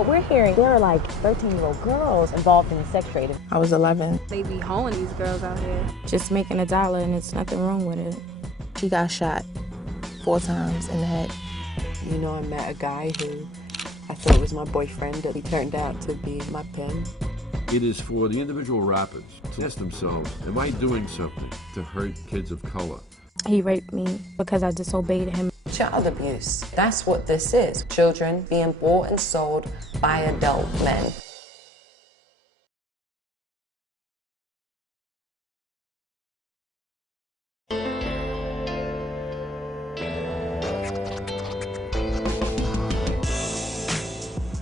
But we're hearing there are like 13-year-old girls involved in the sex trade. I was 11. They be hoeing these girls out here. Just making $1 and it's nothing wrong with it. He got shot 4 times in the head. You know, I met a guy who I thought was my boyfriend, and he turned out to be my pimp. It is for the individual rappers to ask themselves, am I doing something to hurt kids of color? He raped me because I disobeyed him. Child abuse, that's what this is. Children being bought and sold by adult men.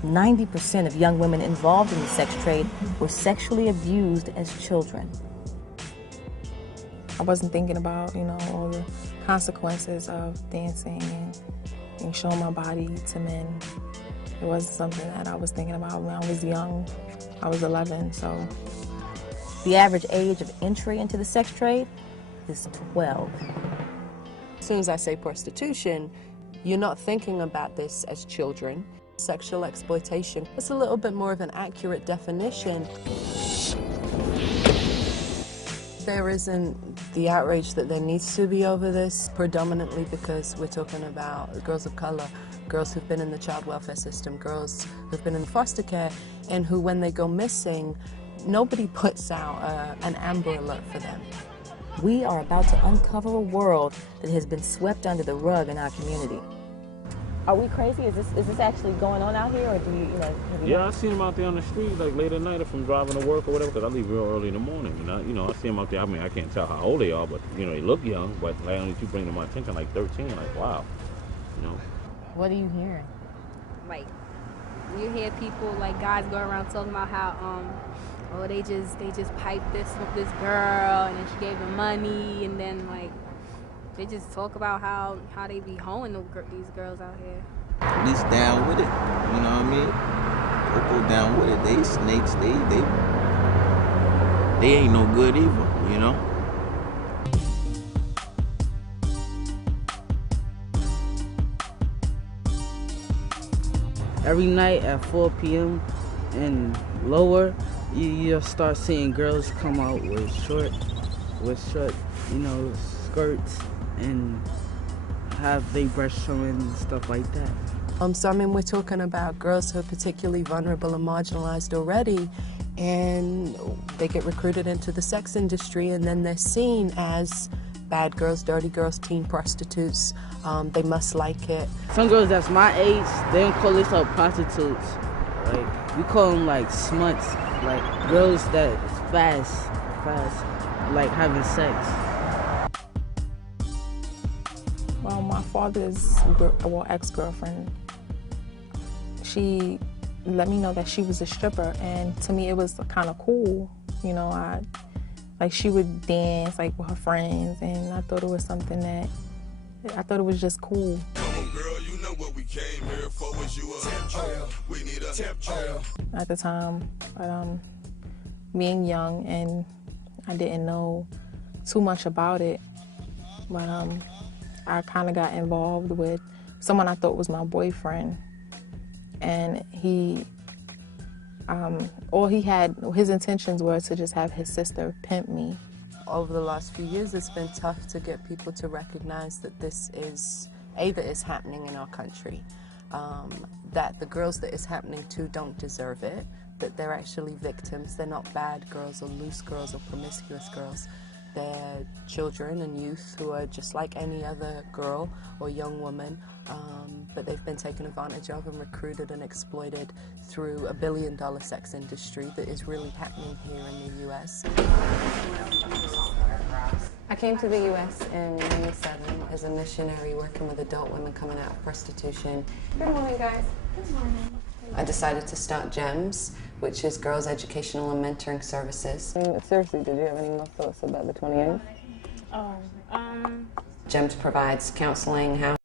%90 of young women involved in the sex trade were sexually abused as children. I wasn't thinking about, all the consequences of dancing and showing my body to men. It wasn't something that I was thinking about when I was young. I was 11, so. The average age of entry into the sex trade is 12. As soon as I say prostitution, you're not thinking about this as children. Sexual exploitation, it's a little bit more of an accurate definition. There isn't the outrage that there needs to be over this, predominantly because we're talking about girls of color, girls who've been in the child welfare system, girls who've been in foster care, and who, when they go missing, nobody puts out an Amber Alert for them. We are about to uncover a world that has been swept under the rug in our community. Are we crazy? Is this actually going on out here, or do you, have you Yeah, I see them out there on the street, like late at night if I'm driving to work or whatever, because I leave real early in the morning. And I see them out there. I mean, I can't tell how old they are, but they look young. But like, only you bring to my attention, like 13, like wow, What are you hearing? Like, you hear people, like guys go around talking about how they just piped this girl, and then she gave them money, and then like. They just talk about how they be hoeing these girls out here. Police down with it, you know what I mean? Popo down with it. They snakes, they ain't no good either, Every night at 4 p.m. and lower, you'll start seeing girls come out with short, skirts, and have their breasts showing and stuff like that. So we're talking about girls who are particularly vulnerable and marginalized already, and they get recruited into the sex industry, and then they're seen as bad girls, dirty girls, teen prostitutes. They must like it. Some girls that's my age, they don't call themselves prostitutes. Like, we call them like smuts, like girls that's fast, like having sex. Well, my father's ex-girlfriend, she let me know that she was a stripper, and to me it was kind of cool. She would dance like with her friends, and I thought it was something that I thought it was just cool. At the time, but being young and I didn't know too much about it, but I kind of got involved with someone I thought was my boyfriend, and his intentions were to just have his sister pimp me. Over the last few years, it's been tough to get people to recognize that this is, that is happening in our country, that the girls that it's happening to don't deserve it, that they're actually victims. They're not bad girls or loose girls or promiscuous girls. They're children and youth who are just like any other girl or young woman, but they've been taken advantage of and recruited and exploited through $1 billion sex industry that is really happening here in the U.S. I came to the U.S. in '97 as a missionary working with adult women coming out of prostitution. Good morning, guys. Good morning. I decided to start GEMS, which is Girls Educational and Mentoring Services. Seriously, did you have any more thoughts about the 28th? GEMS provides counseling, housing,